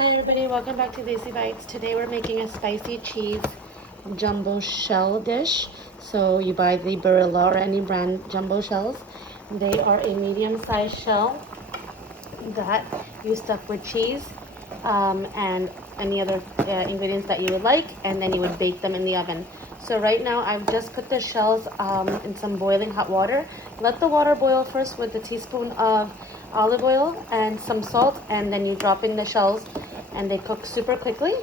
Hi everybody, welcome back to Desi Bites. Today we're making a spicy cheese jumbo shell dish. So you buy the Barilla or any brand jumbo shells. They are a medium-sized shell that you stuff with cheese and any other ingredients that you would like, and then you would bake them in the oven. So right now I've just put the shells in some boiling hot water. Let the water boil first with a teaspoon of olive oil and some salt, and then you drop in the shells and they cook super quickly.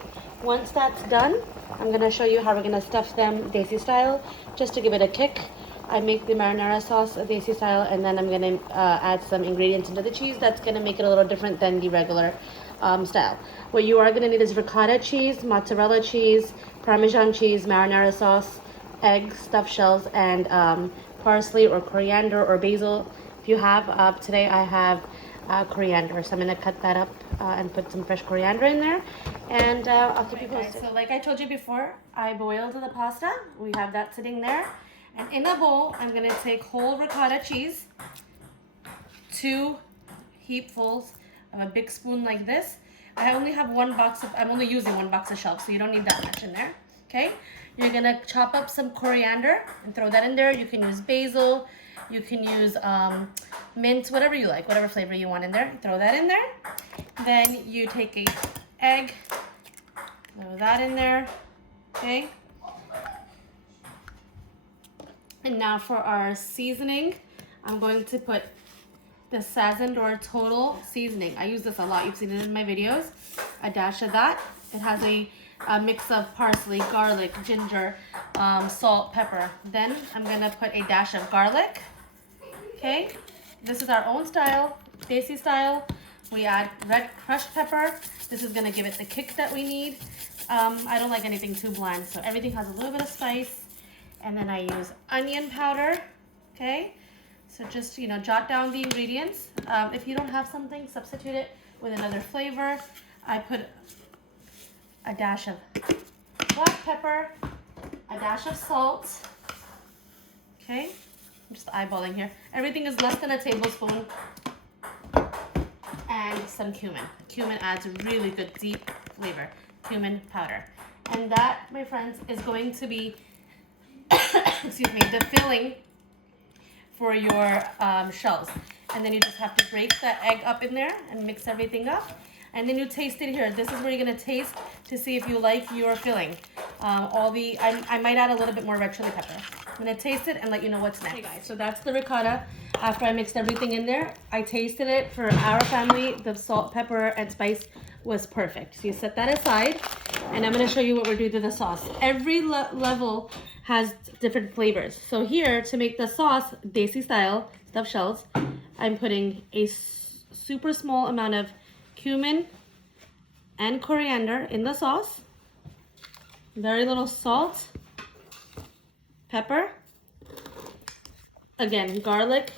Once that's done, I'm gonna show you how we're gonna stuff them Desi style, just to give it a kick. I make the marinara sauce Desi style, and then I'm gonna add some ingredients into the cheese that's gonna make it a little different than the regular style. What you are gonna need is ricotta cheese, mozzarella cheese, Parmesan cheese, marinara sauce, eggs, stuffed shells, and parsley or coriander or basil. If you have, today I have coriander, so I'm gonna cut that up and put some fresh coriander in there, and I'll keep you posted. So like I told you before, I boiled the pasta. We have that sitting there, and in a bowl I'm gonna take whole ricotta cheese, 2 heapfuls of a big spoon like this. I only have I'm only using 1 box of shells, so you don't need that much in there. Okay, you're gonna chop up some coriander and throw that in there. You can use basil, you can use mint, whatever you like, whatever flavor you want in there. Throw that in there. Then you take a egg, throw that in there. Okay. And now for our seasoning, I'm going to put the Sazandor Total Seasoning. I use this a lot. You've seen it in my videos. A dash of that. It has a mix of parsley, garlic, ginger, salt, pepper. Then I'm gonna put a dash of garlic. Okay, this is our own style, Desi style. We add red crushed pepper. This is gonna give it the kick that we need. I don't like anything too bland, so everything has a little bit of spice. And then I use onion powder. Okay, so just jot down the ingredients. If you don't have something, substitute it with another flavor. I put a dash of black pepper, a dash of salt. Okay, I'm just eyeballing here. Everything is less than a tablespoon. And some cumin. Cumin adds a really good deep flavor. Cumin powder. And that, my friends, is going to be excuse me, the filling for your shells. And then you just have to break that egg up in there and mix everything up. And then you taste it here. This is where you're gonna taste to see if you like your filling. I might add a little bit more red chili pepper. I'm gonna taste it and let you know what's next. Hey guys, so that's the ricotta. After I mixed everything in there, I tasted it. For our family, the salt, pepper, and spice was perfect. So you set that aside, and I'm gonna show you what we're doing to the sauce. Every level has different flavors. So here, to make the sauce Desi style, stuffed shells, I'm putting a super small amount of cumin and coriander in the sauce. Very little salt, pepper. Again, garlic.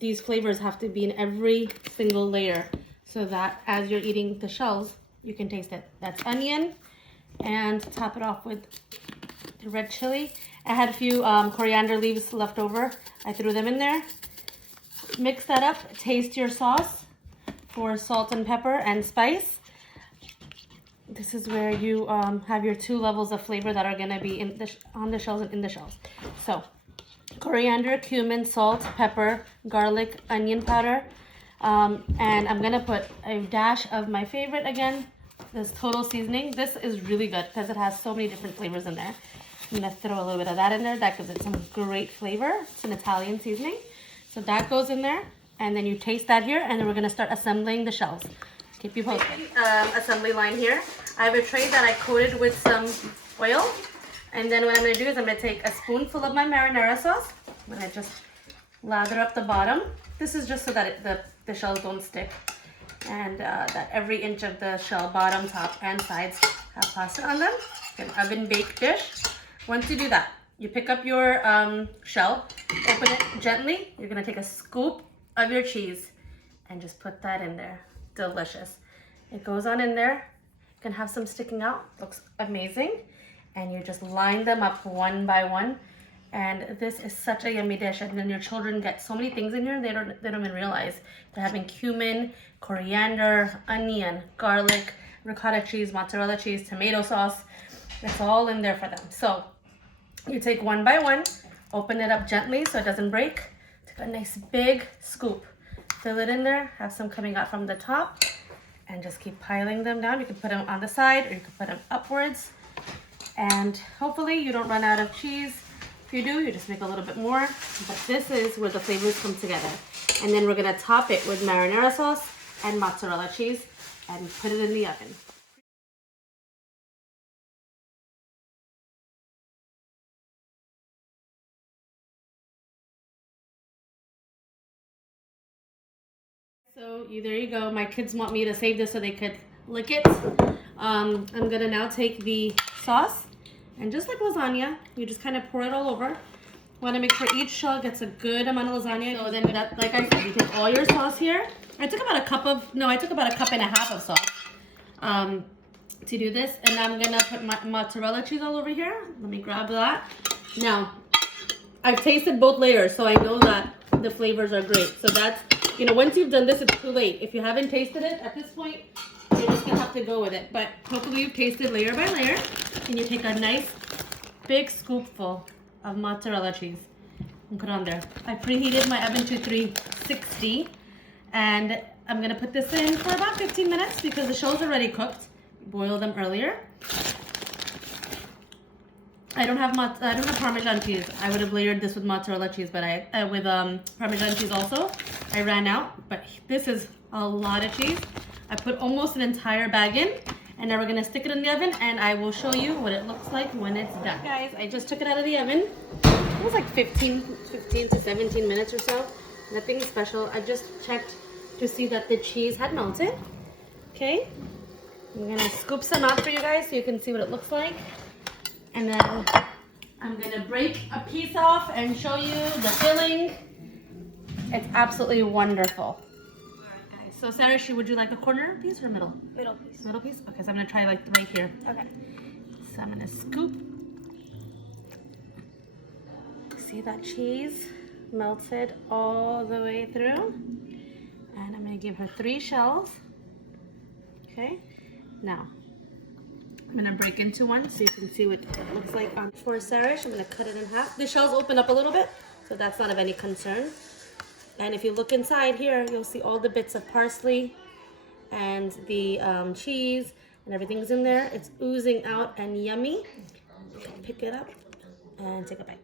These flavors have to be in every single layer so that as you're eating the shells, you can taste it. That's onion, and top it off with the red chili. I had a few coriander leaves left over. I threw them in there. Mix that up. Taste your sauce for salt and pepper and spice. This is where you have your 2 levels of flavor that are gonna be on the shells and in the shells. So, coriander, cumin, salt, pepper, garlic, onion powder, and I'm gonna put a dash of my favorite again, this Total Seasoning. This is really good because it has so many different flavors in there. I'm gonna throw a little bit of that in there. That gives it some great flavor. It's an Italian seasoning. So that goes in there, and then you taste that here, and then we're gonna start assembling the shells. Keep you posted. Assembly line here. I have a tray that I coated with some oil, and then what I'm gonna do is I'm gonna take a spoonful of my marinara sauce. I'm gonna just lather up the bottom. This is just so that the shells don't stick, and that every inch of the shell, bottom, top, and sides, have pasta on them. An oven baked dish. Once you do that, you pick up your shell, open it gently. You're gonna take a scoop of your cheese and just put that in there. Delicious. It goes on in there. You can have some sticking out. Looks amazing. And you just line them up one by one. And this is such a yummy dish. And then your children get so many things in here they don't even realize. They're having cumin, coriander, onion, garlic, ricotta cheese, mozzarella cheese, tomato sauce. It's all in there for them. So you take one by one, open it up gently so it doesn't break. Take a nice big scoop, fill it in there, have some coming out from the top, and just keep piling them down. You can put them on the side or you can put them upwards. And hopefully you don't run out of cheese. If you do, you just make a little bit more. But this is where the flavors come together. And then we're gonna top it with marinara sauce and mozzarella cheese and put it in the oven. So there you go. My kids want me to save this so they could lick it. I'm gonna now take the sauce and just like lasagna, you just kind of pour it all over. Want to make sure each shell gets a good amount of lasagna. So then, like I said, you take all your sauce here. I took about a cup and a half of sauce to do this. And I'm gonna put my mozzarella cheese all over here. Let me grab that. Now, I've tasted both layers, so I know that the flavors are great. So that's, you know, once you've done this, it's too late. If you haven't tasted it at this point, you're just gonna have to go with it. But hopefully you've tasted layer by layer. And you take a nice big scoopful of mozzarella cheese and put on there. I preheated my oven to 360 and I'm gonna put this in for about 15 minutes because the shell's already cooked. Boil them earlier. I don't have Parmesan cheese. I would have layered this with mozzarella cheese, but with Parmesan cheese also. I ran out, but this is a lot of cheese. I put almost an entire bag in. And now we're gonna stick it in the oven and I will show you what it looks like when it's done. Guys, I just took it out of the oven. It was like 15 to 17 minutes or so. Nothing special. I just checked to see that the cheese had melted. Okay. I'm gonna scoop some out for you guys so you can see what it looks like. And then I'm gonna break a piece off and show you the filling. It's absolutely wonderful. So Sarah, would you like a corner piece or middle? Middle piece. Middle piece? Okay, so I'm gonna try like right here. Okay. So I'm gonna scoop. See that cheese melted all the way through? And I'm gonna give her 3 shells. Okay, now I'm gonna break into one so you can see what it looks like. For Sarah, I'm gonna cut it in half. The shells open up a little bit, so that's not of any concern. And if you look inside here, you'll see all the bits of parsley and the cheese and everything's in there. It's oozing out and yummy. Pick it up and take a bite.